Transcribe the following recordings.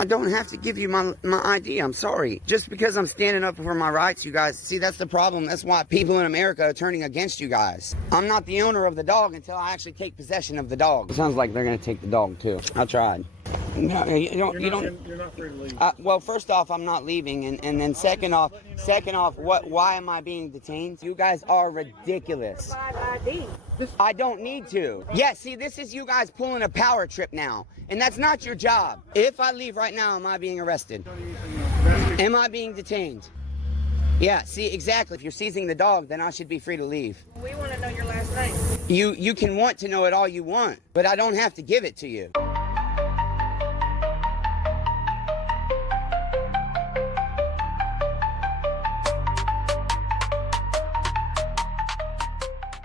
I don't have to give you my ID. I'm sorry. Just because I'm standing up for my rights, you guys. See, that's the problem. That's why people in America are turning against you guys. I'm not the owner of the dog until I actually take possession of the dog. It sounds like they're going to take the dog, too. I tried. No, you're not free to leave. Well, first off, I'm not leaving, and then second off, why am I being detained? You guys are ridiculous. I don't need to. Yeah, see, this is you guys pulling a power trip now, and that's not your job. If I leave right now, am I being arrested? Am I being detained? Yeah, see, exactly. If you're seizing the dog, then I should be free to leave. We want to know your last name. You can want to know it all you want, but I don't have to give it to you.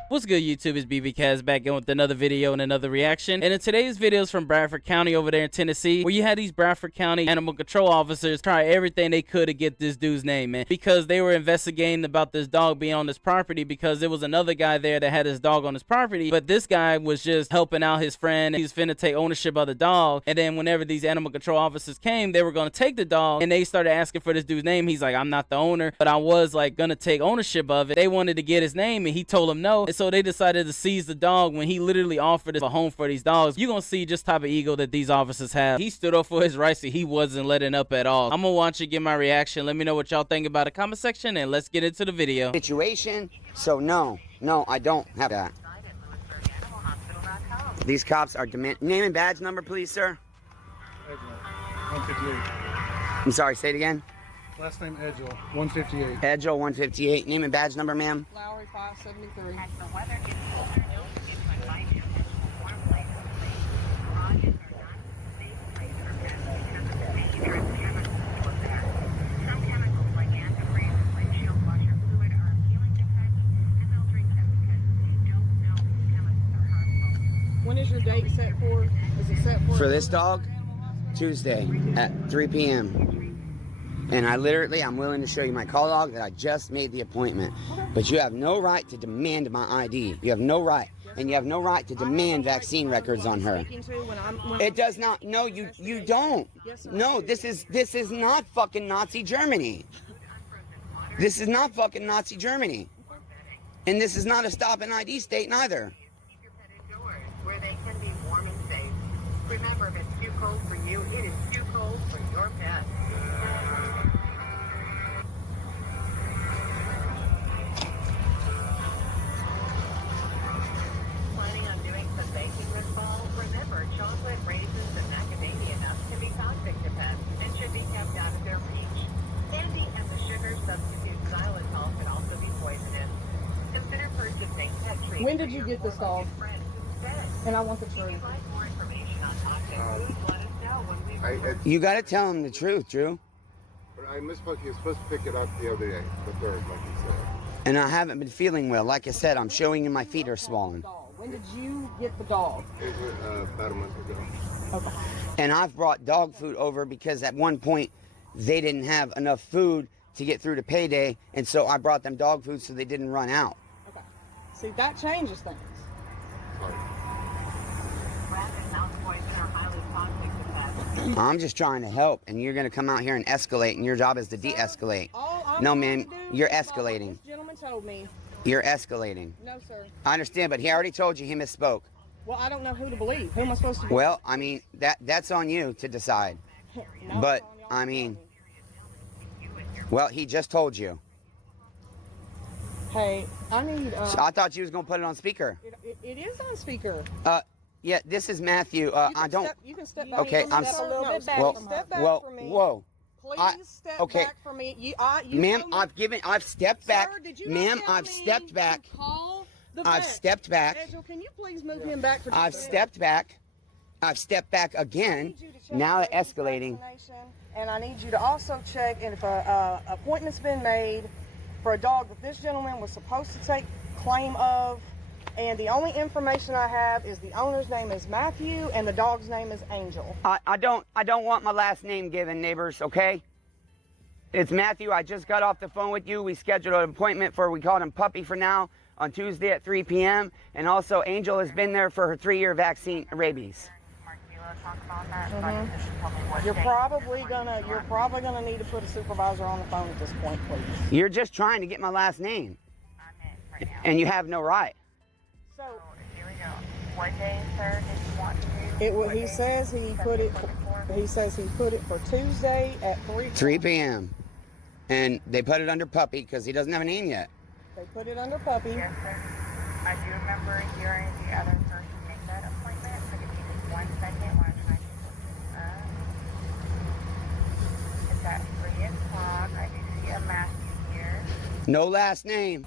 What's good, YouTube? It's BBCast back in with another video and another reaction. And in today's video is from Bradford County over there in Tennessee, where you had these Bradford County animal control officers try everything they could to get this dude's name, man, because they were investigating about this dog being on this property because there was another guy there that had his dog on his property, but this guy was just helping out his friend. He was finna take ownership of the dog, and then whenever these animal control officers came, they were gonna take the dog, and they started asking for this dude's name. He's like, I'm not the owner, but I was like gonna take ownership of it. They wanted to get his name, and he told them no, and so they decided to seize the dog when he literally offered a home for these dogs. You're gonna see just type of ego that these officers have. He stood up for his rights, and he wasn't letting up at all. I'm gonna watch it, get my reaction. Let me know what y'all think about the comment section, and let's get into the video. Situation, so no, I don't have that. These cops are demand. Name and badge number, please, sir. 158. I'm sorry, say it again. Last name Edgel, 158. Edgel, 158. Name and badge number, ma'am. Lowry, 573. When is your date set for? Is it set for this dog? Tuesday at 3 p.m. And I'm willing to show you my call log that I just made the appointment. But you have no right to demand my ID. You have no right. And you have no right to demand vaccine records on her. It does not. No, you don't. No, this is not fucking Nazi Germany. This is not fucking Nazi Germany. And this is not a stop and ID state neither. Keep your pet indoors where they can be warm and safe. Remember, if it's too cold for you, it is too cold for your pet. Planning on doing some baking this fall? Remember, chocolate, raisins, and macadamia nuts can be toxic to pets and should be kept out of their reach. Candy and the sugar substitute xylitol can also be poisonous. Consider purchasing pet treats. When did you get this dog? And I want the truth. You got to tell him the truth, Drew. But I misspoke. He was supposed to pick it up the other day, the third, like you said. And I haven't been feeling well. Like I said, I'm showing you my feet are swollen. When did you get the dog? It was about a month ago. Okay. And I've brought dog food over because at one point they didn't have enough food to get through to payday. And so I brought them dog food so they didn't run out. Okay. See, that changes things. I'm just trying to help, and you're going to come out here and escalate, and your job is to de-escalate. No, ma'am, you're escalating. This gentleman told me. You're escalating. No, sir. I understand, but he already told you he misspoke. Well, I don't know who to believe. Who am I supposed to believe? Well, I mean, that's on you to decide. No, But, it's on y'all I to mean, tell me. well, he just told you. Hey, I need. So I thought you was going to put it on speaker. It is on speaker. Yeah, this is Matthew. I don't. You can step back. Okay, I'm step a little bit back. Well, Step back whoa, for me. whoa. Please step back for me. You Ma'am, told me- I've stepped back. Sir, did you not Ma'am, tell I've me stepped to back. Call the I've vet? stepped back. Angel, can you please move him back for just I've a minute? stepped back. I've stepped back I again. need you to check Now the it's escalating. vaccination, and I need you to also check if an appointment's been made for a dog that this gentleman was supposed to take claim of. And the only information I have is the owner's name is Matthew and the dog's name is Angel. I don't want my last name given, neighbors, okay? It's Matthew. I just got off the phone with you. We scheduled an appointment for, we called him Puppy for now, on Tuesday at 3 p.m. And also, Angel has been there for her 3-year vaccine, rabies. to talk about that. So I need to tell me what You're day probably this one gonna you want. need to put a supervisor on the phone at this point, please. You're just trying to get my last name, I'm in right now. and you have no right. So So here we go. What day, sir, did you want to do? it was. What He day says he put it. He says he put it for Tuesday at 3. 3 p.m. And they put it under puppy because he doesn't have a name yet. They put it under puppy. Yes, sir. I do remember hearing the other person make that appointment. So give me just 1 second while I try to look this up. It's at 3 o'clock. I do see a Matthew here. No last name.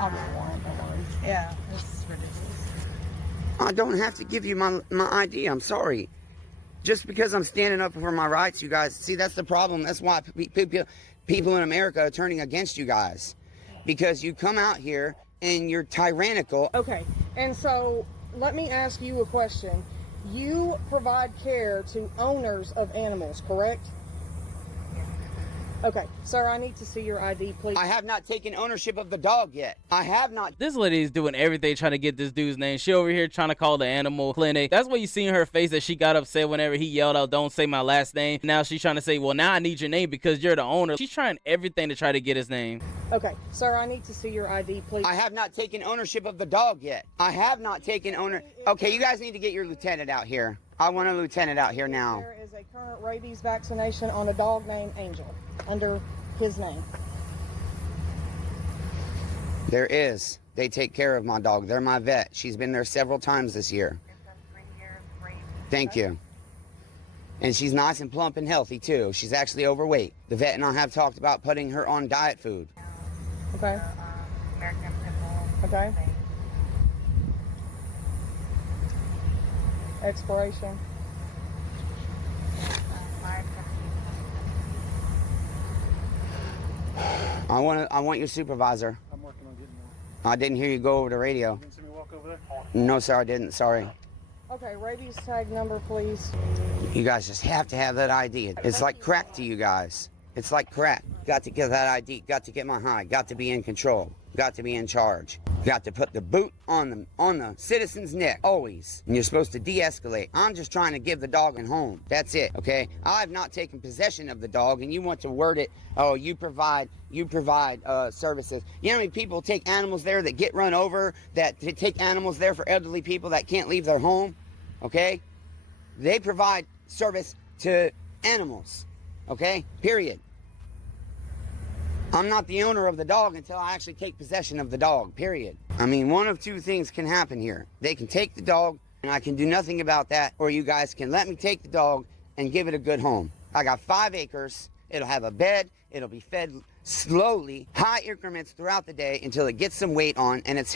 I'll get one. Don't worry. Yeah, this is ridiculous. I don't have to give you my ID. I'm sorry. Just because I'm standing up for my rights, you guys. See, that's the problem. That's why people in America are turning against you guys. Because you come out here and you're tyrannical. Okay, and so let me ask you a question. You provide care to owners of animals, correct? Okay, sir, I need to see your ID, please. I have not taken ownership of the dog yet. I have not. This lady is doing everything trying to get this dude's name. She over here trying to call the animal clinic. That's what you see in her face, that she got upset whenever he yelled out, "Don't say my last name." Now she's trying to say, well, now I need your name because you're the owner. She's trying everything to try to get his name. Okay, sir, I need to see your ID, please. I have not taken ownership of the dog yet. I have not taken Okay, you guys need to get your lieutenant out here. I want a lieutenant out here now. There is a current rabies vaccination on a dog named Angel, under his name. There is. They take care of my dog. They're my vet. She's been there several times this year. It's a 3-year rabies. Thank you. And she's nice and plump and healthy too. She's actually overweight. The vet and I have talked about putting her on diet food. Okay, American Pit Bull. okay. Expiration. 5/17. I want your supervisor. I'm working on getting one. I didn't hear you go over the radio. You can see me walk over there? No, sir, I didn't. Sorry. Okay, rabies tag number, please. You guys just have to have that ID. It's like crack to you guys. It's like crack. Got to get that ID. Got to get my high. Got to be in control. Got to be in charge. Got to put the boot on the citizen's neck, always. And you're supposed to de-escalate. I'm just trying to give the dog a home. That's it, okay? I've not taken possession of the dog, and you want to word it, oh, you provide services. You know how many people take animals there that get run over, that take animals there for elderly people that can't leave their home, okay? They provide service to animals, okay? Period. I'm not the owner of the dog until I actually take possession of the dog, period. I mean, one of two things can happen here. They can take the dog, and I can do nothing about that, or you guys can let me take the dog and give it a good home. I got 5 acres. It'll have a bed. It'll be fed slowly, high increments throughout the day until it gets some weight on, and it's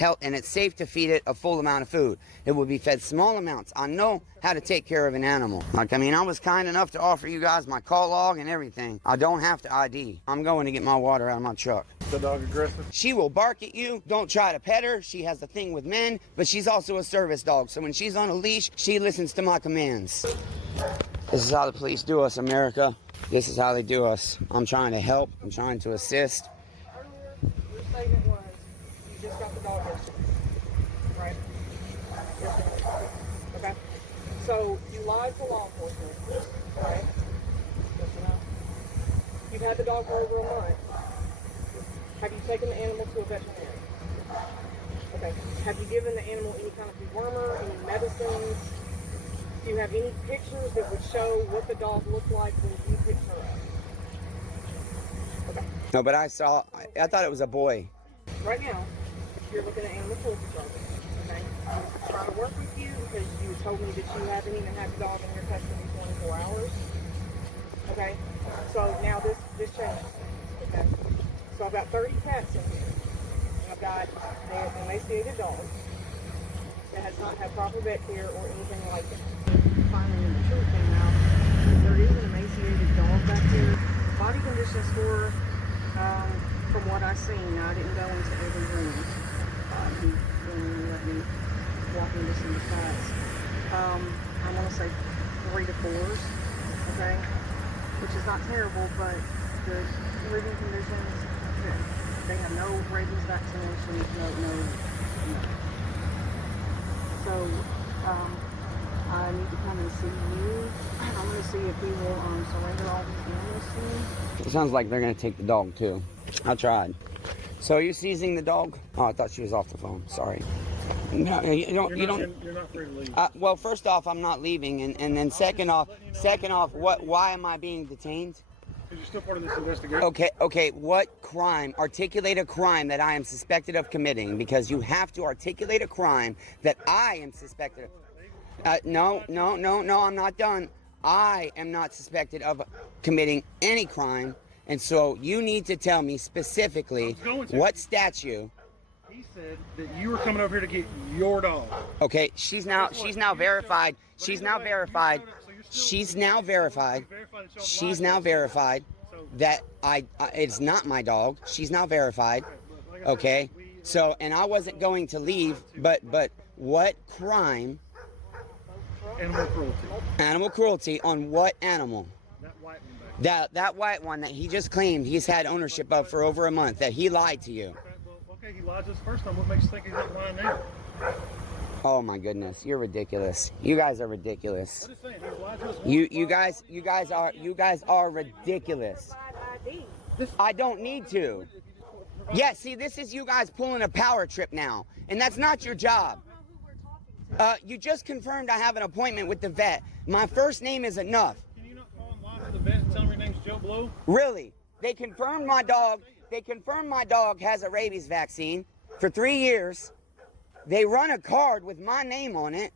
safe to feed it a full amount of food. It will be fed small amounts. I know how to take care of an animal. Like, I mean, I was kind enough to offer you guys my call log and everything. I don't have to ID. I'm going to get my water out of my truck. The dog aggressive? She will bark at you. Don't try to pet her. She has a thing with men, but she's also a service dog. So when she's on a leash, she listens to my commands. This is how the police do us, America. This is how they do us. I'm trying to help. I'm trying to assist. Earlier, your statement was you just got the dog yesterday, right? Yesterday. Okay. So you lied to law enforcement, right? Yes or no? You've had the dog for over a month. Have you taken the animal to a veterinarian? Okay. Have you given the animal any kind of dewormer, any medicines? Do you have any pictures that would show what the dog looked like when you picked her up? Okay. No, but I thought it was a boy. Right now, you're looking at animal cruelty charges. Okay. I'm trying to work with you because you told me that you haven't even had the dog in your custody 24 hours. Okay. So now this changes. Okay. So I've got 30 cats in here. And I've got an emaciated dog that has not had proper vet care or anything like that. Finally, the truth came out. There is an emaciated dog back here. Body condition score, from what I've seen, I didn't go into every room. He willingly let me walk into some sites. I want to say 3 to 4s, okay? Which is not terrible, but the living conditions, they have no rabies vaccinations, no. So, I need to come and see you. I want to see if he will surrender all these animals to me. It sounds like they're gonna take the dog too. I tried. So are you seizing the dog? Oh, I thought she was off the phone. Sorry. No, you don't. You're not free to leave. Well, first off, I'm not leaving, and then second off, why am I being detained? Because you're still part of this investigation. Okay, what crime? Articulate a crime that I am suspected of committing, because you have to articulate a crime that I am suspected of. No, I'm not done. I am not suspected of committing any crime, and so you need to tell me specifically what statute. He said that you were coming over here to get your dog. Okay, she's now verified. She's now verified that it's not my dog. She's now verified. Okay, so, and I wasn't going to leave, but what crime? Animal cruelty. Animal cruelty on what animal? That white one back. That white one that he just claimed he's had ownership of for over a month, that he lied to you. Okay, he lied to us the first time. What makes you think he's not lying now? Oh my goodness, you're ridiculous. You guys are ridiculous. I'm just saying, he lied to us. You guys are ridiculous. I don't need to. Yeah, see, this is you guys pulling a power trip now, and that's not your job. You just confirmed I have an appointment with the vet. My first name is enough. Can you not call and lie to the vet and tell him your name's Joe Blow? Really? They confirmed my dog has a rabies vaccine for 3 years. They run a card with my name on it,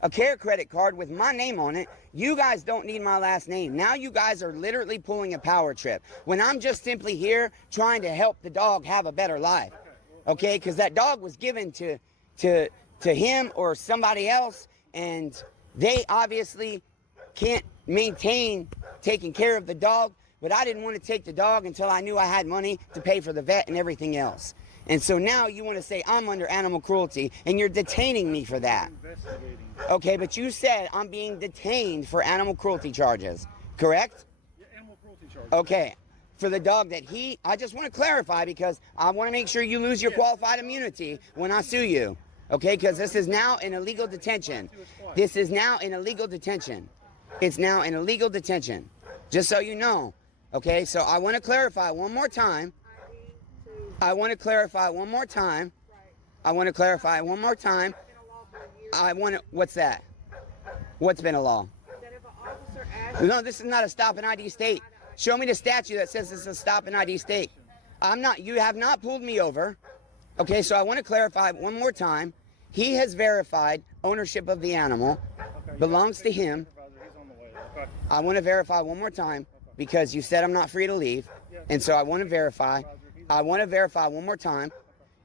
a care credit card with my name on it. You guys don't need my last name. Now you guys are literally pulling a power trip when I'm just simply here trying to help the dog have a better life. Okay? Because that dog was given to him or somebody else, and they obviously can't maintain taking care of the dog. But I didn't want to take the dog until I knew I had money to pay for the vet and everything else. And so now you want to say I'm under animal cruelty, and you're detaining me for that. Okay, but you said I'm being detained for animal cruelty charges, correct? Yeah, animal cruelty charges. Okay, for the dog that I just want to clarify, because I want to make sure you lose your qualified immunity when I sue you. Okay, because this is now an illegal detention. This is now an illegal detention. It's now an illegal detention, just so you know. Okay, so I want to clarify one more time. What's that? What's been a law? No, this is not a stop and ID state. Show me the statute that says this is a stop and ID state. You have not pulled me over. Okay, so I want to clarify one more time. He has verified ownership of the animal, belongs to him. I want to verify one more time, because you said I'm not free to leave, and so I want to verify. One more time.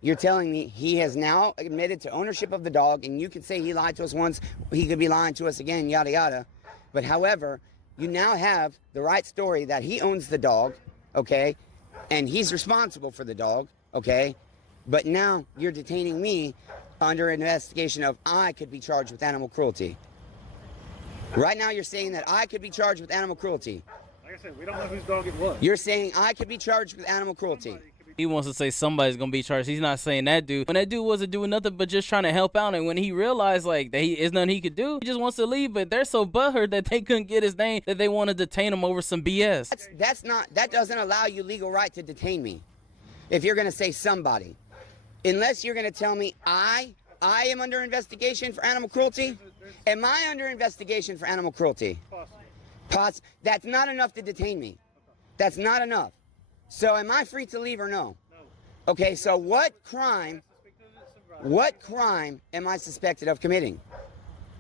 You're telling me he has now admitted to ownership of the dog, and you could say he lied to us once, he could be lying to us again, yada yada. But however, you now have the right story that he owns the dog, okay, and he's responsible for the dog, okay. But now you're detaining me under an investigation of I could be charged with animal cruelty. Right now you're saying that I could be charged with animal cruelty. Like I said, we don't know whose dog it was. You're saying I could be charged with animal cruelty. He wants to say somebody's gonna be charged. He's not saying that dude. When that dude wasn't doing nothing but just trying to help out, and when he realized like that there's nothing he could do, he just wants to leave. But they're so butthurt that they couldn't get his name that they want to detain him over some BS. That doesn't allow you legal right to detain me. If you're gonna say somebody, unless you're gonna tell me I am under investigation for animal cruelty. Am I under investigation for animal cruelty? Possibly. That's not enough to detain me. That's not enough. So am I free to leave or no? No. Okay, so what crime am I suspected of committing?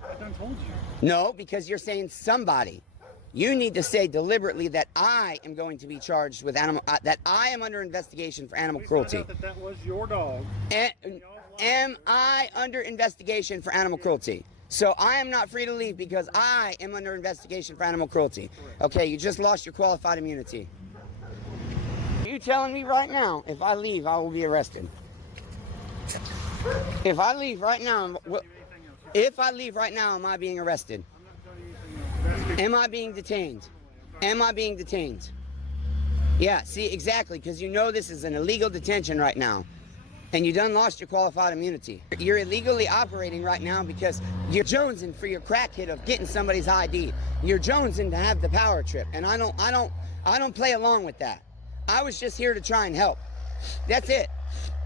I done told you. No, because you're saying somebody. You need to say deliberately that I am going to be charged with that I am under investigation for animal cruelty. We found out that was your dog. Am I under investigation for animal cruelty? So I am not free to leave because I am under investigation for animal cruelty. Okay, you just lost your qualified immunity. Are you telling me right now, if I leave, I will be arrested? If I leave right now, am I being arrested? Am I being detained? Am I being detained? Yeah, see, exactly, because you know this is an illegal detention right now. And you done lost your qualified immunity. You're illegally operating right now because you're jonesing for your crack hit of getting somebody's ID. You're jonesing to have the power trip, and I don't play along with that. I was just here to try and help. That's it.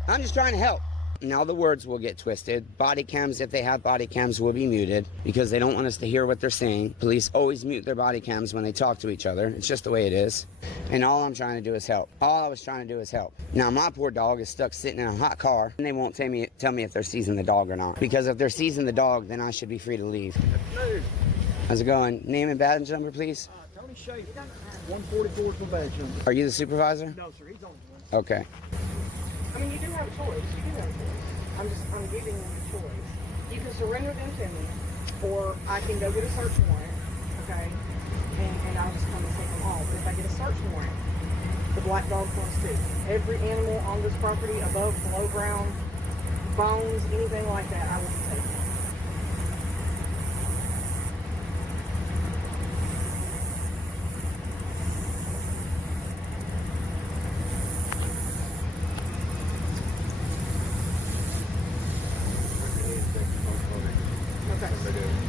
I'm just trying to help. Now the words will get twisted. Body cams, if they have body cams, will be muted because they don't want us to hear what they're saying. Police always mute their body cams when they talk to each other. It's just the way it is. And all I'm trying to do is help. All I was trying to do is help. Now my poor dog is stuck sitting in a hot car, and they won't tell me if they're seizing the dog or not. Because if they're seizing the dog, then I should be free to leave. How's it going? Name and badge number, please. Tony Schaefer, 144 is my badge number. Are you the supervisor? No, sir, he's on the one. Okay. I mean, you do have a choice. You do have a choice. I'm giving you a choice. You can surrender them to me, or I can go get a search warrant, okay? And I'll just come and take them off. If I get a search warrant, the black dog comes too. Every animal on this property, above, below ground, bones, anything like that, I will be taking.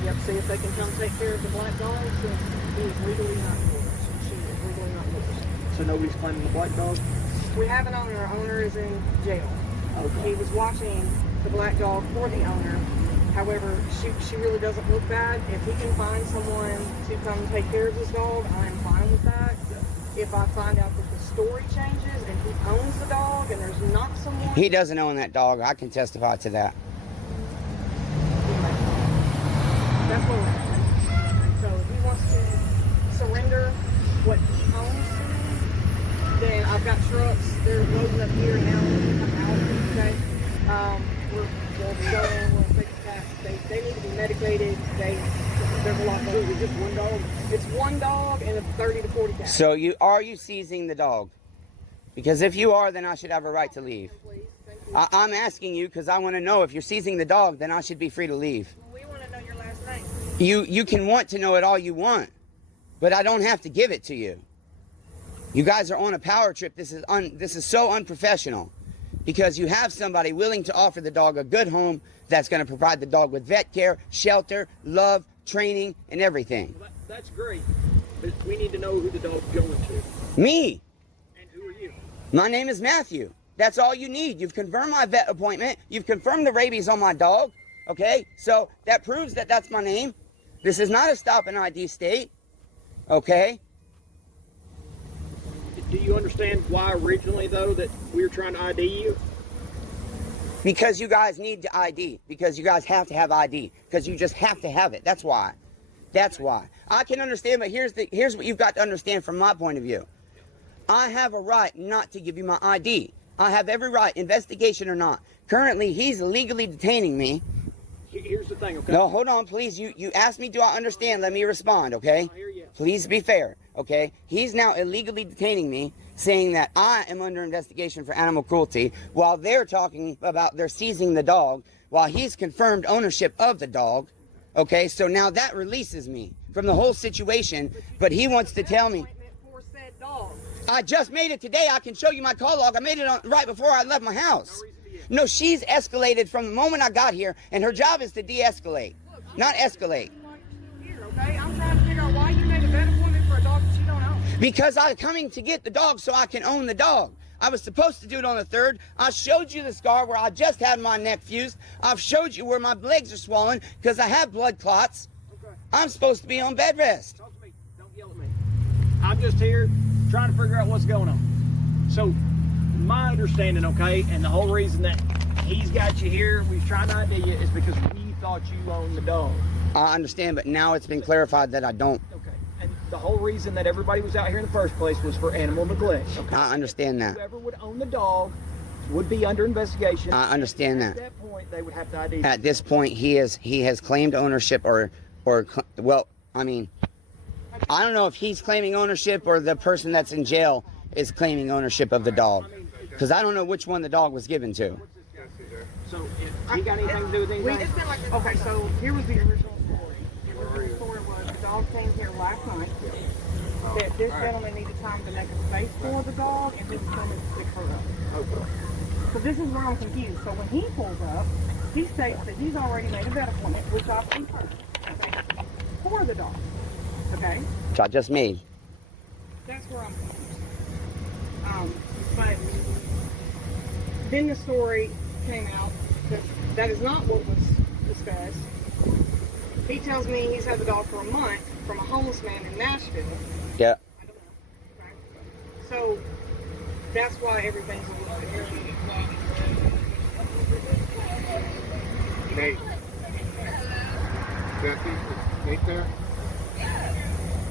Yep, see if they can come take care of the black dog since he is legally not yours. She is legally not yours. So nobody's claiming the black dog? We have an owner. Our owner is in jail. Okay. He was watching the black dog for the owner. However, she really doesn't look bad. If he can find someone to come take care of this dog, I am fine with that. If I find out that the story changes and he owns the dog and there's not someone... He doesn't own that dog. I can testify to that. That's what we're at. So if he wants to surrender what he owns to me, then I've got trucks. They're loading up here now. Come out, okay? We'll go in. We'll take a test. They need to be medicated. There's a lot more. Is it just one dog? It's one dog and a 30 to 40 cats. So are you seizing the dog? Because if you are, then I should have a right to leave. Please, thank you. I'm asking you because I want to know if you're seizing the dog, then I should be free to leave. We want to know your last name. You can want to know it all you want, but I don't have to give it to you. You guys are on a power trip. This is so unprofessional because you have somebody willing to offer the dog a good home that's going to provide the dog with vet care, shelter, love, training, and everything. Well, that's great, but we need to know who the dog's going to. Me. And who are you? My name is Matthew. That's all you need. You've confirmed my vet appointment. You've confirmed the rabies on my dog. Okay? So that proves that that's my name. This is not a stop and ID state. Okay? Do you understand why originally, though, that we were trying to ID you? Because you guys need to ID. Because you guys have to have ID. Because you just have to have it. That's why. That's why. I can understand, but here's what you've got to understand from my point of view. I have a right not to give you my ID. I have every right, investigation or not. Currently, he's illegally detaining me. Here's the thing, okay? No, hold on, please. You asked me, do I understand? Let me respond, okay? I hear you. Please be fair, okay? He's now illegally detaining me, saying that I am under investigation for animal cruelty, while they're talking about they're seizing the dog, while he's confirmed ownership of the dog, okay? So now that releases me from the whole situation, but he wants to tell me. For said dog. I just made it today. I can show you my call log. I made it right before I left my house. No, she's escalated from the moment I got here, and her job is to de-escalate, not escalate. Here, okay? I'm trying to figure out why you made a vet appointment for a dog that you don't own. Because I'm coming to get the dog so I can own the dog. I was supposed to do it on the 3rd. I showed you the scar where I just had my neck fused. I've showed you where my legs are swollen because I have blood clots. Okay. I'm supposed to be on bed rest. Talk to me. Don't yell at me. I'm just here trying to figure out what's going on. So, my understanding, okay, and the whole reason that he's got you here, we're trying to ID you, is because we thought you owned the dog. I understand, but now it's been clarified that I don't. Okay. And the whole reason that everybody was out here in the first place was for animal neglect. Okay. I understand that. Whoever would own the dog would be under investigation. I understand At that. that point, they would have to ID you. At this point, he has claimed ownership well, I mean, I don't know if he's claiming ownership or the person that's in jail is claiming ownership of the dog. Because I don't know which one the dog was given to. So, he got anything to do with anything? Okay, so here was the original story. The original story was the dog came here last night. That this gentleman needed time to make a space for the dog, and he was coming to pick her up. Okay. So this is where I'm confused. So when he pulls up, he states that he's already made a vet appointment, which I've confirmed, okay, for the dog, okay? Which I just made. That's where I'm confused. But then the story came out that that is not what was discussed. He tells me he's had the dog for a month from a homeless man in Nashville. Yeah. I don't know. Right? So that's why everything's a little bit weird. Nate. Jesse, is Nate there?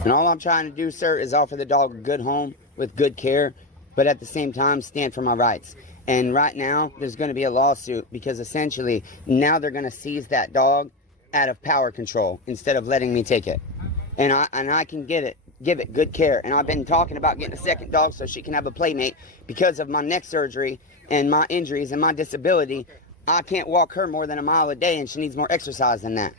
And all I'm trying to do, sir, is offer the dog a good home with good care, but at the same time stand for my rights. And right now, there's going to be a lawsuit because essentially now they're going to seize that dog out of power control instead of letting me take it. And I can give it good care. And I've been talking about getting a second dog so she can have a playmate. Because of my neck surgery and my injuries and my disability, I can't walk her more than a mile a day, and she needs more exercise than that.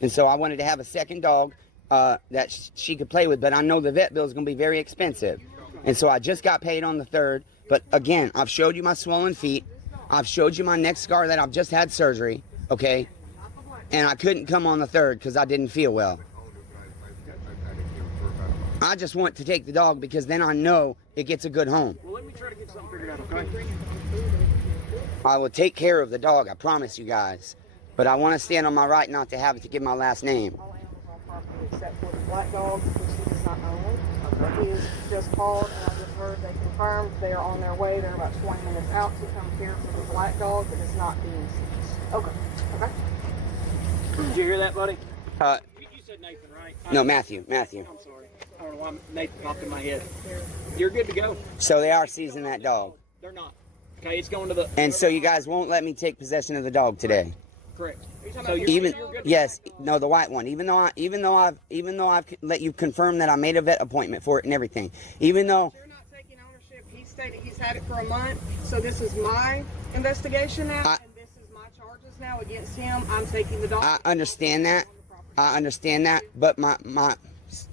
And so I wanted to have a second dog that she could play with, but I know the vet bill is going to be very expensive. And so I just got paid on the 3rd. But again, I've showed you my swollen feet. I've showed you my neck scar that I've just had surgery, okay? And I couldn't come on the 3rd because I didn't feel well. I just want to take the dog because then I know it gets a good home. Well, let me try to get something figured out, okay? I will take care of the dog, I promise you guys. But I want to stand on my right not to have it to give my last name. All animals on property except for the black dog, which he does not own. He is just called, and I just heard they confirmed they are on their way. They're about 20 minutes out to come care for the black dog, but it's not being seized. Okay. Okay. Did you hear that, buddy? You said Nathan, right? No, Matthew. I'm sorry. I don't know why Nathan popped in my head. You're good to go. So they are seizing that dog. They're not. Okay, it's going to the... And so you guys won't let me take possession of the dog today. Correct. So Even you're good. yes, no, the white one. Even though I've let you confirm that I made a vet appointment for it and everything. Even though You're not taking ownership. He stated he's had it for a month. So this is my investigation now, and this is my charges now against him. I'm taking the dog. I understand that. I understand that. But my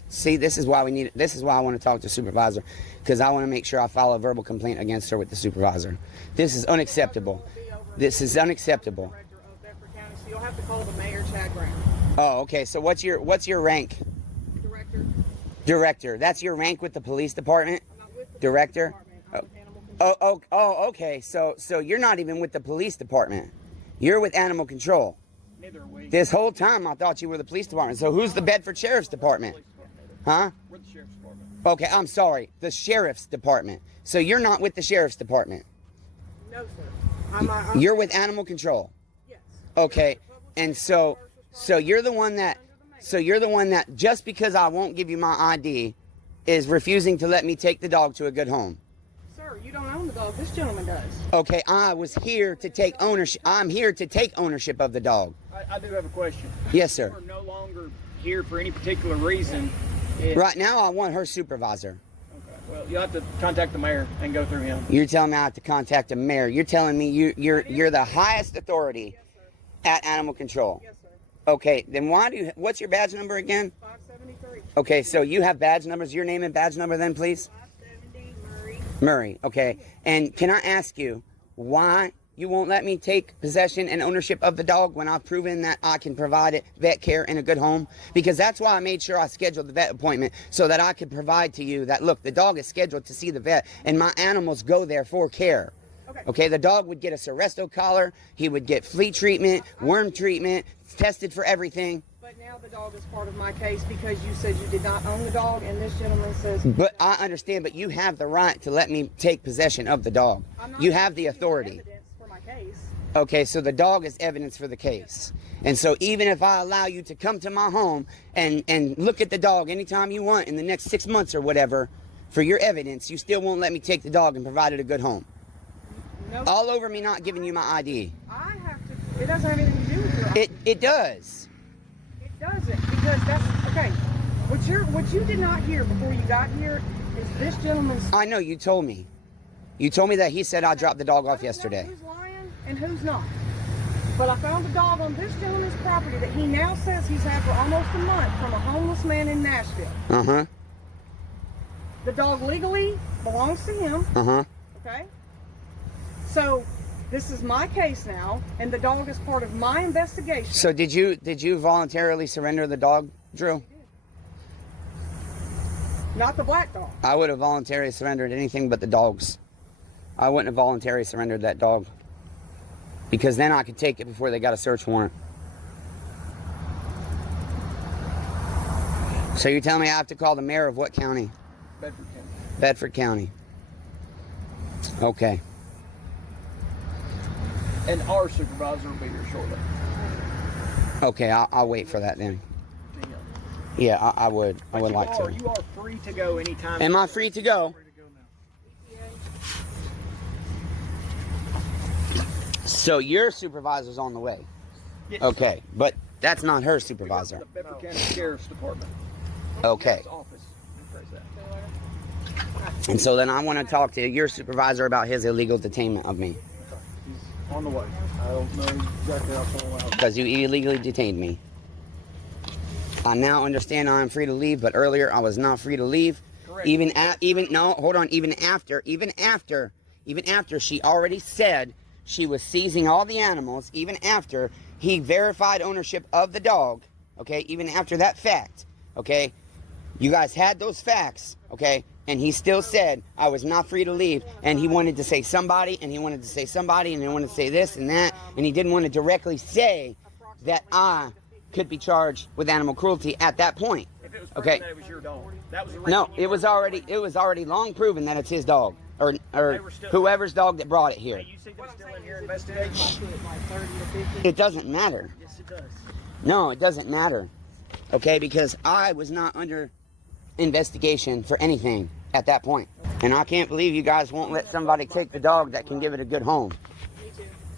see, this is why we need. This is why I want to talk to Supervisor, because I want to make sure I file a verbal complaint against her with the Supervisor. This is unacceptable. This is unacceptable. So you'll have to call the mayor, Chad Brown. Oh, okay. So what's your rank? Director. Director. That's your rank with the police department? I'm not with the Director? police department. I'm with animal control. Oh, okay. So you're not even with the police department. You're with animal control. Neither are we. This whole time I thought you were the police department. So who's the Bedford Sheriff's Department? Huh? We're the sheriff's department. Okay, I'm sorry. The Sheriff's Department. So you're not with the Sheriff's Department. No, sir. You're with animal control. Yes. Okay. And so you're the one that just because I won't give you my ID is refusing to let me take the dog to a good home. Sir, you don't own the dog. This gentleman does. Okay, I was here to take ownership. I'm here to take ownership of the dog. I do have a question. Yes, sir. We're no longer here for any particular reason. Right now, I want her supervisor. Okay. Well, you have to contact the mayor and go through him. You're telling me I have to contact a mayor. You're telling me you're the highest authority at animal control. Yes, sir. Okay, then what's your badge number again? 573. Okay, so you have badge numbers. Your name and badge number then, please? 570 Murray. Murray, okay. And can I ask you why you won't let me take possession and ownership of the dog when I've proven that I can provide it vet care in a good home? Because that's why I made sure I scheduled the vet appointment, so that I could provide to you that, look, the dog is scheduled to see the vet and my animals go there for care. Okay, the dog would get a Seresto collar, he would get flea treatment, worm treatment, tested for everything. But now the dog is part of my case because you said you did not own the dog, and this gentleman says... But I understand, but you have the right to let me take possession of the dog. You have the authority. Evidence for my case. Okay, so the dog is evidence for the case. And so even if I allow you to come to my home and look at the dog anytime you want in the next 6 months or whatever for your evidence, you still won't let me take the dog and provide it a good home. No. All over me not giving you my ID. I have to... It doesn't have anything to do with your ID. It does. It doesn't, because that's... Okay, what you did not hear before you got here is this gentleman's... I know, you told me. You told me that he said I dropped the dog off yesterday. Who's lying and who's not. But I found the dog on this gentleman's property that he now says he's had for almost a month from a homeless man in Nashville. Uh-huh. The dog legally belongs to him. Uh-huh. Okay? So, This is my case now, and the dog is part of my investigation. So did you voluntarily surrender the dog, Drew? Not the black dog. I would have voluntarily surrendered anything but the dogs. I wouldn't have voluntarily surrendered that dog. Because then I could take it before they got a search warrant. So you're telling me I have to call the mayor of what county? Bedford County. Bedford County. Okay. And our supervisor will be here shortly. Okay, I'll wait for that then. Yeah, I would like to. You are free to go anytime. Am I free to go? So your supervisor's on the way. Yes. Okay, but that's not her supervisor. The Bedford County Sheriff's Department. Okay. Office. Rephrase that. And so then I want to talk to your supervisor about his illegal detainment of me. He's on the way. I don't know exactly how far. Because you illegally detained me. I now understand I am free to leave, but earlier I was not free to leave. Correct. Even after she already said she was seizing all the animals, even after he verified ownership of the dog, okay, even after that fact, okay, you guys had those facts, okay, and he still said I was not free to leave, and he wanted to say somebody, and he wanted to say somebody, and he wanted to say this and that, and he didn't want to directly say that I could be charged with animal cruelty at that point. If it was Okay. that it was your dog. That was the No, reason you it was already long proven that it's his dog, or were still- whoever's dog that brought it here. Hey, you see them still in here investigating? It doesn't matter. Yes, it does. No, it doesn't matter. Okay, because I was not under investigation for anything at that point. And I can't believe you guys won't let somebody take the dog that can give it a good home.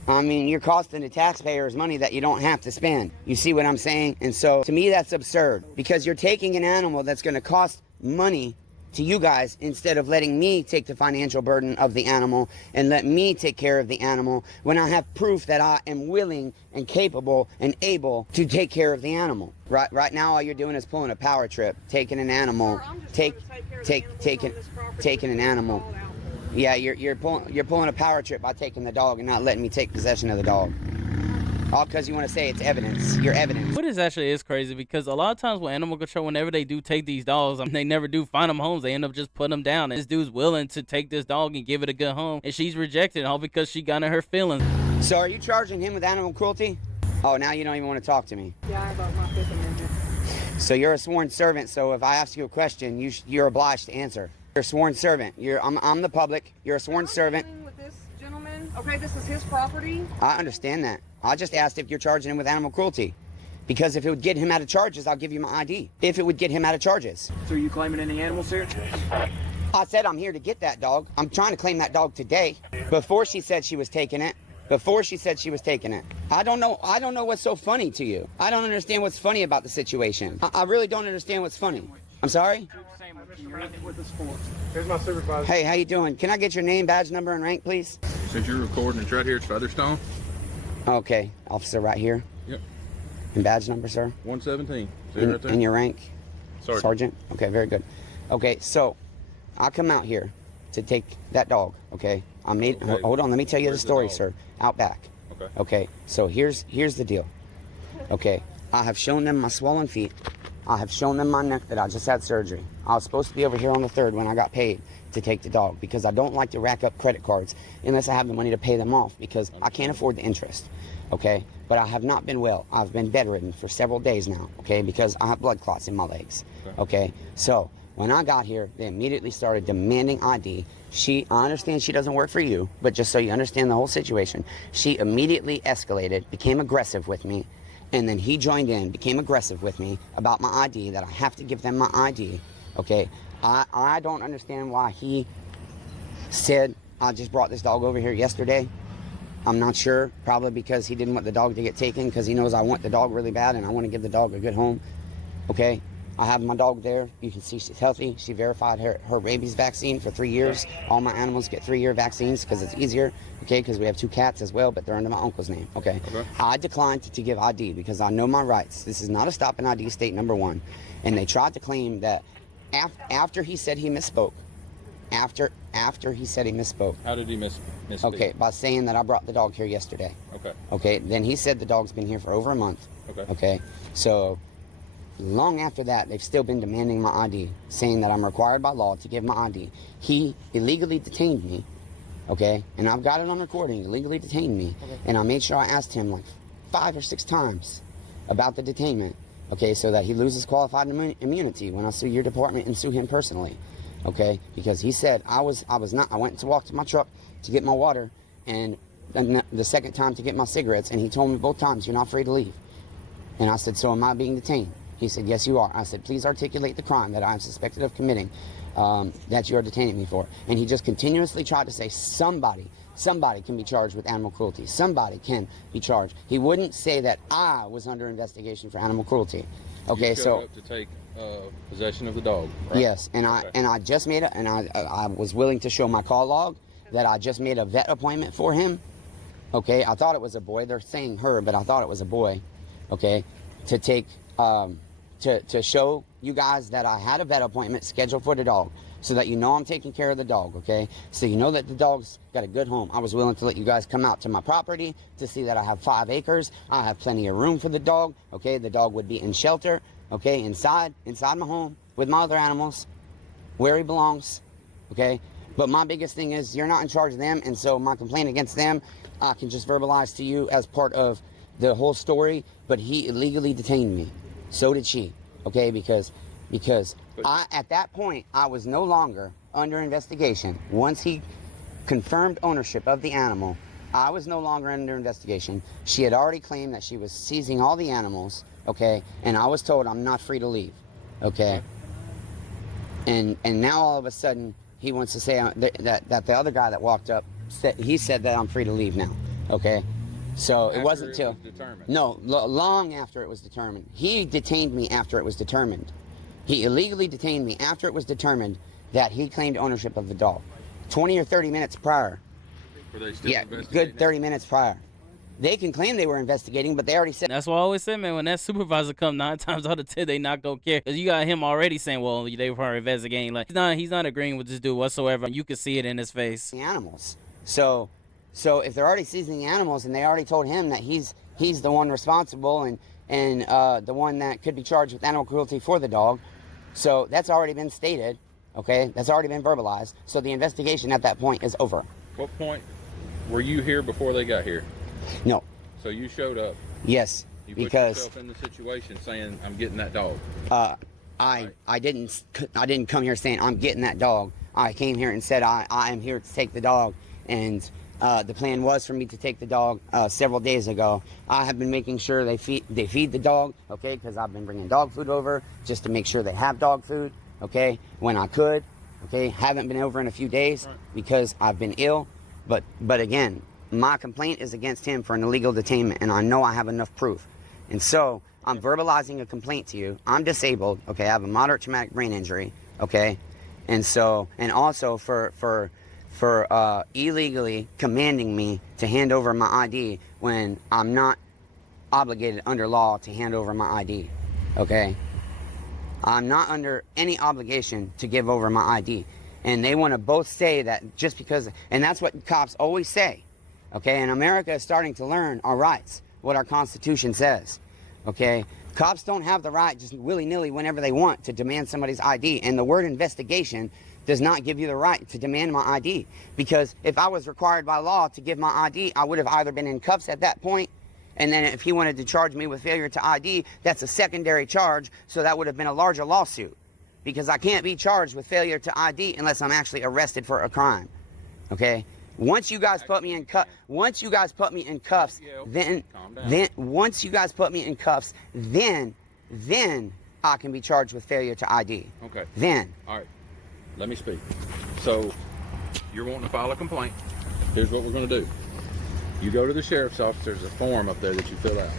I mean, you're costing the taxpayers money that you don't have to spend. You see what I'm saying? And so, to me, that's absurd. Because you're taking an animal that's going to cost money to you guys instead of letting me take the financial burden of the animal and let me take care of the animal when I have proof that I am willing and capable and able to take care of the animal. Right now, all you're doing is pulling a power trip, taking an animal, taking an animal. Yeah, you're pulling a power trip by taking the dog and not letting me take possession of the dog. All because you want to say it's evidence. Your evidence. What is actually is crazy, because a lot of times with animal control, whenever they do take these dogs, I mean, they never do find them homes. They end up just putting them down. And this dude's willing to take this dog and give it a good home, and she's rejected all because she got in her feelings. So are you charging him with animal cruelty? Oh, now you don't even want to talk to me. Yeah, I vote my Fifth Amendment. So you're a sworn servant. So if I ask you a question, you're obliged to answer. You're a sworn servant. I'm the public. You're a sworn servant. With this gentleman, okay, this is his property. I understand that. I just asked if you're charging him with animal cruelty. Because if it would get him out of charges, I'll give you my ID. If it would get him out of charges. So are you claiming any animals here? I said I'm here to get that dog. I'm trying to claim that dog today. Before she said she was taking it. I don't know what's so funny to you. I don't understand what's funny about the situation. I really don't understand what's funny. I'm sorry? Here's my supervisor. Hey, how you doing? Can I get your name, badge number, and rank, please? Since you're recording, it's right here at Featherstone. Okay, officer right here. Yep. And badge number, sir? 117. See it right there? And your rank? Sergeant. Okay, very good. Okay, so I come out here to take that dog, okay? Okay. Hold on, let me tell you the Where's the story, dog? sir. Out back. Okay. Okay, so here's the deal. Okay, I have shown them my swollen feet. I have shown them my neck that I just had surgery. I was supposed to be over here on the 3rd when I got paid to take the dog, because I don't like to rack up credit cards unless I have the money to pay them off, because I can't afford the interest, okay? But I have not been well. I've been bedridden for several days now, okay, because I have blood clots in my legs, okay? So when I got here, they immediately started demanding ID. I understand she doesn't work for you, but just so you understand the whole situation, she immediately escalated, became aggressive with me, and then he joined in, became aggressive with me about my ID, that I have to give them my ID, okay? I don't understand why he said, I just brought this dog over here yesterday. I'm not sure, probably because he didn't want the dog to get taken, because he knows I want the dog really bad and I want to give the dog a good home, okay? I have my dog there. You can see she's healthy. She verified her rabies vaccine for 3 years. All my animals get 3-year vaccines because it's easier, okay? Because we have 2 cats as well, but they're under my uncle's name, okay? I declined to give ID because I know my rights. This is not a stop and ID state, number 1. And they tried to claim that after he said he misspoke, After he said he misspoke. How did he misspeak? Okay, by saying that I brought the dog here yesterday. Okay. Okay, then he said the dog's been here for over a month. Okay. Okay, so long after that, they've still been demanding my ID, saying that I'm required by law to give my ID. He illegally detained me, okay, and I've got it on recording, illegally detained me, and I made sure I asked him like 5 or 6 times about the detainment, okay, so that he loses qualified immunity when I sue your department and sue him personally, okay, because he said I went to walk to my truck to get my water, and the second time to get my cigarettes, and he told me both times, you're not free to leave. And I said, so am I being detained? He said, yes, you are. I said, please articulate the crime that I'm suspected of committing, that you are detaining me for. And he just continuously tried to say, somebody can be charged with animal cruelty. Somebody can be charged. He wouldn't say that I was under investigation for animal cruelty. Okay, you showed up to take possession of the dog, right? Yes, and I just made I was willing to show my call log that I just made a vet appointment for him. Okay, I thought it was a boy. They're saying her, but I thought it was a boy. Okay, to take to show you guys that I had a vet appointment scheduled for the dog, so that you know I'm taking care of the dog, okay? So you know that the dog's got a good home. I was willing to let you guys come out to my property to see that I have 5 acres. I have plenty of room for the dog, okay? The dog would be in shelter, okay, inside my home with my other animals, where he belongs, okay? But my biggest thing is you're not in charge of them, and so my complaint against them, I can just verbalize to you as part of the whole story, but he illegally detained me. So did she, okay? Because at that point, I was no longer under investigation. Once he confirmed ownership of the animal, I was no longer under investigation. She had already claimed that she was seizing all the animals, okay? And I was told I'm not free to leave, okay? And now all of a sudden, he wants to say that the other guy that walked up, he said that I'm free to leave now, okay? So it wasn't till... long after it was determined. He detained me after it was determined. He illegally detained me after it was determined that he claimed ownership of the dog. 20 or 30 minutes prior. Were they still investigating? Good 30 minutes prior. They can claim they were investigating, but they already said... That's why I always say, man, when that supervisor come 9 times out of 10, they not gonna care. Because you got him already saying, well, they were probably investigating. Like, he's not agreeing with this dude whatsoever. You can see it in his face. The animals. So if they're already seizing the animals and they already told him that he's the one responsible and the one that could be charged with animal cruelty for the dog, so that's already been stated, okay? That's already been verbalized. So the investigation at that point is over. What point were you here before they got here? No. So you showed up. Yes, you because put yourself in the situation saying, I'm getting that dog. I didn't come here saying I'm getting that dog. I came here and said I am here to take the dog, and the plan was for me to take the dog several days ago. I have been making sure they feed the dog, okay, because I've been bringing dog food over just to make sure they have dog food, okay, when I could, okay. Haven't been over in a few days because I've been ill, but again, my complaint is against him for an illegal detainment, and I know I have enough proof. And so I'm verbalizing a complaint to you. I'm disabled, okay, I have a moderate traumatic brain injury, okay, and also for illegally commanding me to hand over my ID when I'm not obligated under law to hand over my ID, okay? I'm not under any obligation to give over my ID. And they want to both say that just because, and that's what cops always say, okay? And America is starting to learn our rights, what our Constitution says, okay? Cops don't have the right just willy-nilly whenever they want to demand somebody's ID, and the word investigation does not give you the right to demand my ID, because if I was required by law to give my ID, I would have either been in cuffs at that point, and then if he wanted to charge me with failure to ID, that's a secondary charge, so that would have been a larger lawsuit, because I can't be charged with failure to ID unless I'm actually arrested for a crime, okay? Once you guys put me in cuffs, then I can be charged with failure to ID. Okay. Then. All right. Let me speak. So, you're wanting to file a complaint. Here's what we're going to do. You go to the sheriff's office. There's a form up there that you fill out.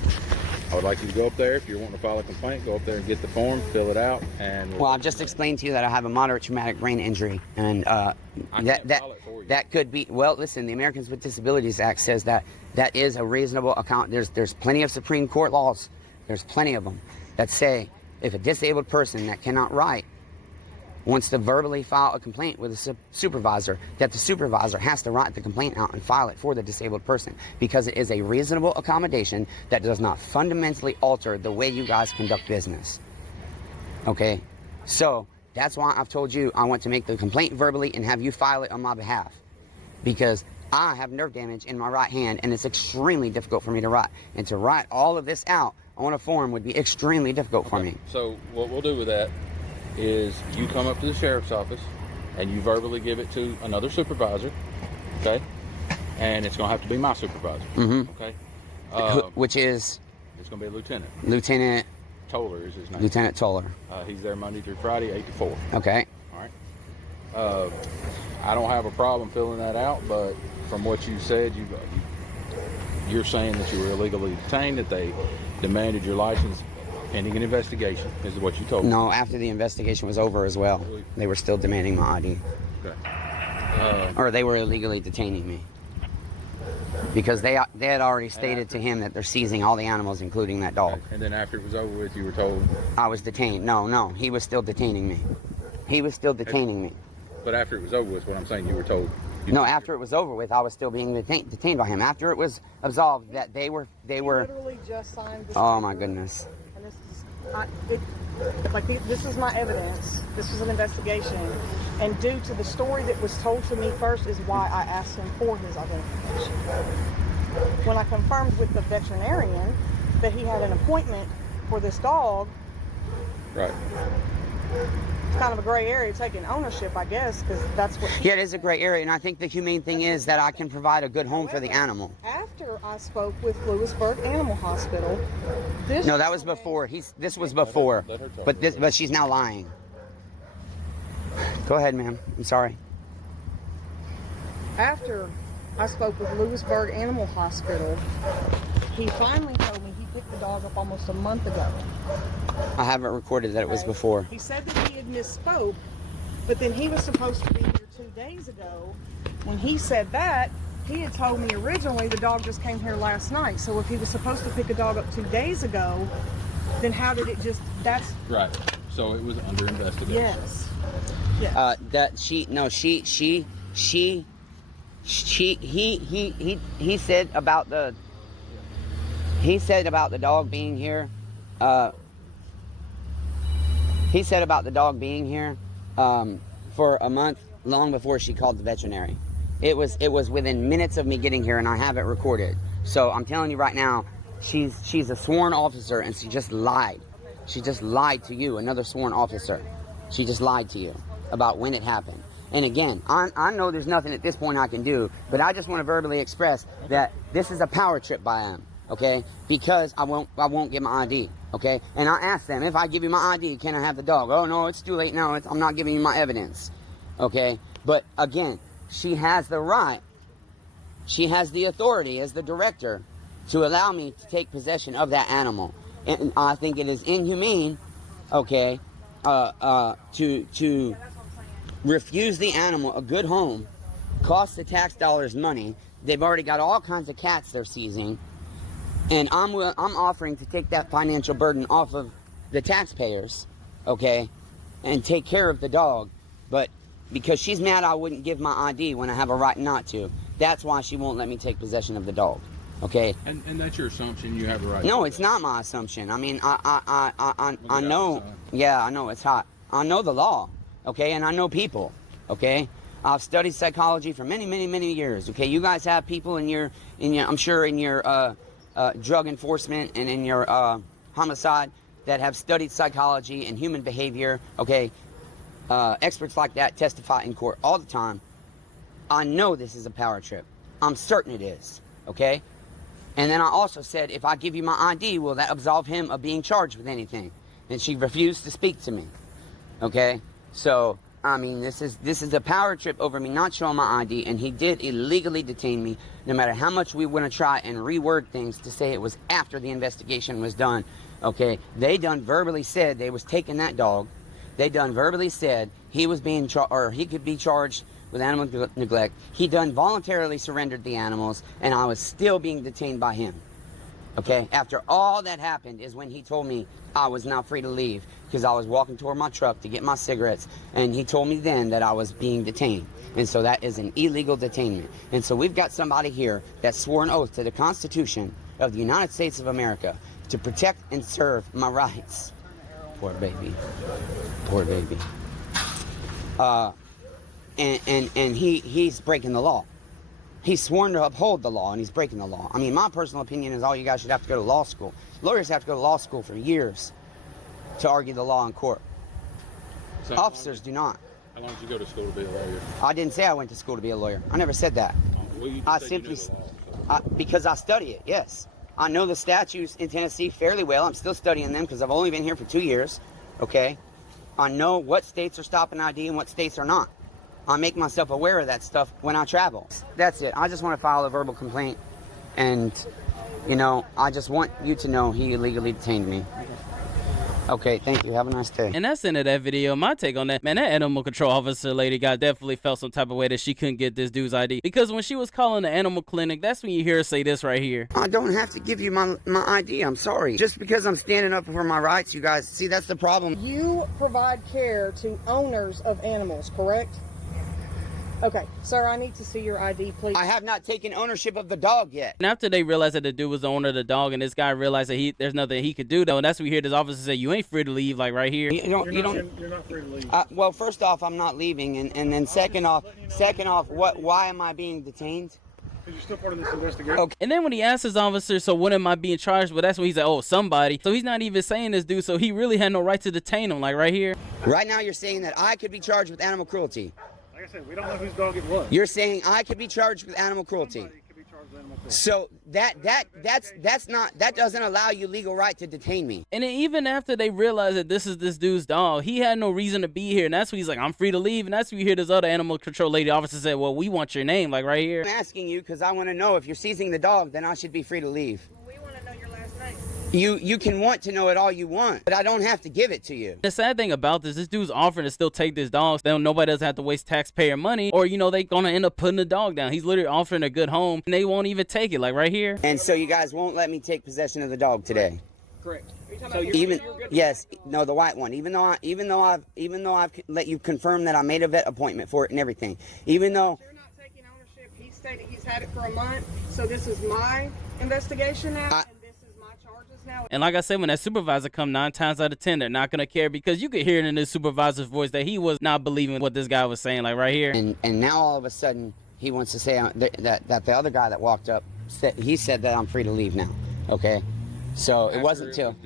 I would like you to go up there. If you're wanting to file a complaint, go up there and get the form, fill it out, and... Well, I've just explained to you that I have a moderate traumatic brain injury, and that could be... Well, listen, the Americans with Disabilities Act says that is a reasonable account. There's plenty of Supreme Court laws. There's plenty of them that say if a disabled person that cannot write wants to verbally file a complaint with a supervisor, that the supervisor has to write the complaint out and file it for the disabled person, because it is a reasonable accommodation that does not fundamentally alter the way you guys conduct business. Okay? So, that's why I've told you I want to make the complaint verbally and have you file it on my behalf. Because I have nerve damage in my right hand, and it's extremely difficult for me to write. And to write all of this out on a form would be extremely difficult for me. So what we'll do with that is you come up to the sheriff's office and you verbally give it to another supervisor, okay? And it's going to have to be my supervisor, okay? Which is? It's going to be a lieutenant. Lieutenant Toller is his name. Lieutenant Toller. He's there Monday through Friday, 8 to 4. Okay. All right. I don't have a problem filling that out, but from what you said, you're saying that you were illegally detained, that they demanded your license pending an investigation, is what you told me. No, after the investigation was over as well, they were still demanding my ID. Okay. Or they were illegally detaining me. Because they had already stated to him that they're seizing all the animals, including that dog. And then after it was over with, you were told? I was detained. No, he was still detaining me. He was still detaining me. But after it was over with, what I'm saying, you were told? No, after it was over with, I was still being detained by him. After it was absolved, that they were. He literally just signed the Oh my goodness. And this is my evidence. This was an investigation, and due to the story that was told to me first is why I asked him for his identification. When I confirmed with the veterinarian that he had an appointment for this dog, Right. it's kind of a gray area taking ownership, I guess, because that's what. Yeah, it is a gray area, and I think the humane thing is that I can provide a good home for the animal. After I spoke with Lewisburg Animal Hospital, this. No, that was before. This was before, but she's now lying. Go ahead, ma'am. I'm sorry. After I spoke with Lewisburg Animal Hospital, he finally told me he picked the dog up almost a month ago. I haven't recorded that it was before. He said that he had misspoke, but then he was supposed to be here 2 days ago. When he said that, he had told me originally the dog just came here last night. So if he was supposed to pick a dog up 2 days ago, then how did it just, that's... Right. So it was under investigation. Yes. Yes. He said about the dog being here. He said about the dog being here for a month, long before she called the veterinary. It was within minutes of me getting here, and I have it recorded. So I'm telling you right now, she's a sworn officer, and she just lied. She just lied to you, another sworn officer. She just lied to you about when it happened. And again, I know there's nothing at this point I can do, but I just want to verbally express that this is a power trip by them, okay? Because I won't get my ID, okay? And I asked them, if I give you my ID, can I have the dog? Oh no, it's too late now. I'm not giving you my evidence, okay? But again, she has the right, she has the authority as the director to allow me to take possession of that animal. And I think it is inhumane, okay, to refuse the animal a good home, cost the tax dollars money. They've already got all kinds of cats they're seizing, and I'm offering to take that financial burden off of the taxpayers, okay, and take care of the dog. But because she's mad I wouldn't give my ID when I have a right not to, that's why she won't let me take possession of the dog. Okay. And that's your assumption. You have a right. No, it's not my assumption. I mean, I know. Yeah, I know it's hot. I know the law. Okay, and I know people. Okay, I've studied psychology for many years. Okay, you guys have people in your I'm sure in your drug enforcement and in your homicide that have studied psychology and human behavior. Okay, experts like that testify in court all the time. I know this is a power trip. I'm certain it is. Okay. And then I also said, if I give you my ID, will that absolve him of being charged with anything? And she refused to speak to me. Okay? So, I mean, this is a power trip over me not showing my ID, and he did illegally detain me, no matter how much we want to try and reword things to say it was after the investigation was done. Okay? They done verbally said they was taking that dog. They done verbally said he was being he could be charged with animal neglect. He done voluntarily surrendered the animals, and I was still being detained by him. Okay, after all that happened is when he told me I was now free to leave because I was walking toward my truck to get my cigarettes, and he told me then that I was being detained. And so that is an illegal detainment. And so we've got somebody here that swore an oath to the Constitution of the United States of America to protect and serve my rights. Poor baby. Poor baby. And he's breaking the law. He's sworn to uphold the law, and he's breaking the law. I mean, my personal opinion is all you guys should have to go to law school. Lawyers have to go to law school for years to argue the law in court. So Officers do not. How long did you go to school to be a lawyer? I didn't say I went to school to be a lawyer. I never said that. Well, you I said you simply, knew the law. because I study it, yes. I know the statutes in Tennessee fairly well. I'm still studying them because I've only been here for 2 years, okay? I know what states are stopping ID and what states are not. I make myself aware of that stuff when I travel. That's it. I just want to file a verbal complaint, and, you know, I just want you to know he illegally detained me. Okay, thank you. Have a nice day. And that's the end of that video. My take on that, man, that animal control officer lady got definitely felt some type of way that she couldn't get this dude's ID. Because when she was calling the animal clinic, that's when you hear her say this right here. I don't have to give you my ID. I'm sorry. Just because I'm standing up for my rights, you guys. See, that's the problem. You provide care to owners of animals, correct? Okay, sir, I need to see your ID, please. I have not taken ownership of the dog yet. And after they realized that the dude was the owner of the dog, and this guy realized that there's nothing he could do, though, and that's when we hear this officer say, you ain't free to leave, like right here. You're not free to leave. Well, first off, I'm not leaving, and then second off, why am I being detained? Because you're still part of this investigation. Okay. And then when he asked his officer, so what am I being charged with? That's when he's like, oh, somebody. So he's not even saying this dude, so he really had no right to detain him, like right here. Right now, you're saying that I could be charged with animal cruelty. Like I said, we don't know whose dog it was. You're saying I could be charged with animal cruelty. Somebody could be charged with animal cruelty. So that doesn't allow you legal right to detain me. And then even after they realized that this is this dude's dog, he had no reason to be here. And that's when he's like, I'm free to leave. And that's when you hear this other animal control lady officer say, well, we want your name, like right here. I'm asking you because I want to know if you're seizing the dog, then I should be free to leave. We want to know your last name. You can want to know it all you want, but I don't have to give it to you. The sad thing about this dude's offering to still take this dog. Then nobody doesn't have to waste taxpayer money, or, you know, they gonna end up putting the dog down. He's literally offering a good home, and they won't even take it, like right here. And so you guys won't let me take possession of the dog today. Correct. So Even yes, no, the white one. Even though I've let you confirm that I made a vet appointment for it and everything. Even though You're not taking ownership. He stated he's had it for a month, so this is my investigation now, and this is my charges now. And like I said, when that supervisor come 9 times out of 10, they're not gonna care, because you could hear it in this supervisor's voice that he was not believing what this guy was saying, like right here. and now all of a sudden he wants to say that the other guy that walked up said that I'm free to leave now. Okay. So it wasn't till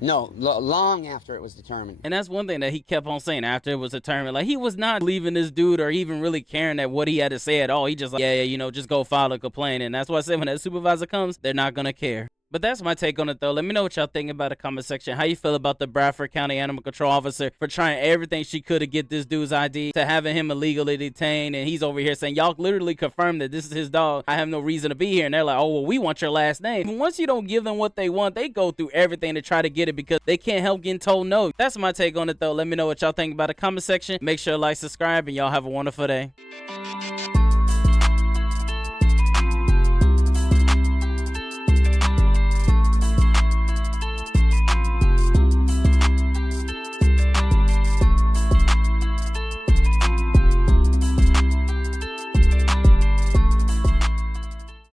long after it was determined. And that's one thing that he kept on saying after it was determined. Like, he was not leaving this dude or even really caring at what he had to say at all. He just like, yeah, you know, just go file a complaint. And that's why I said when that supervisor comes, they're not gonna care. But that's my take on it, though. Let me know what y'all think about the comment section. How you feel about the Bradford County Animal Control Officer for trying everything she could to get this dude's ID, to having him illegally detained, and he's over here saying, y'all literally confirmed that this is his dog. I have no reason to be here. And they're like, oh, well, we want your last name. And once you don't give them what they want, they go through everything to try to get it because they can't help getting told no. That's my take on it, though. Let me know what y'all think about the comment section. Make sure to like, subscribe, and y'all have a wonderful day.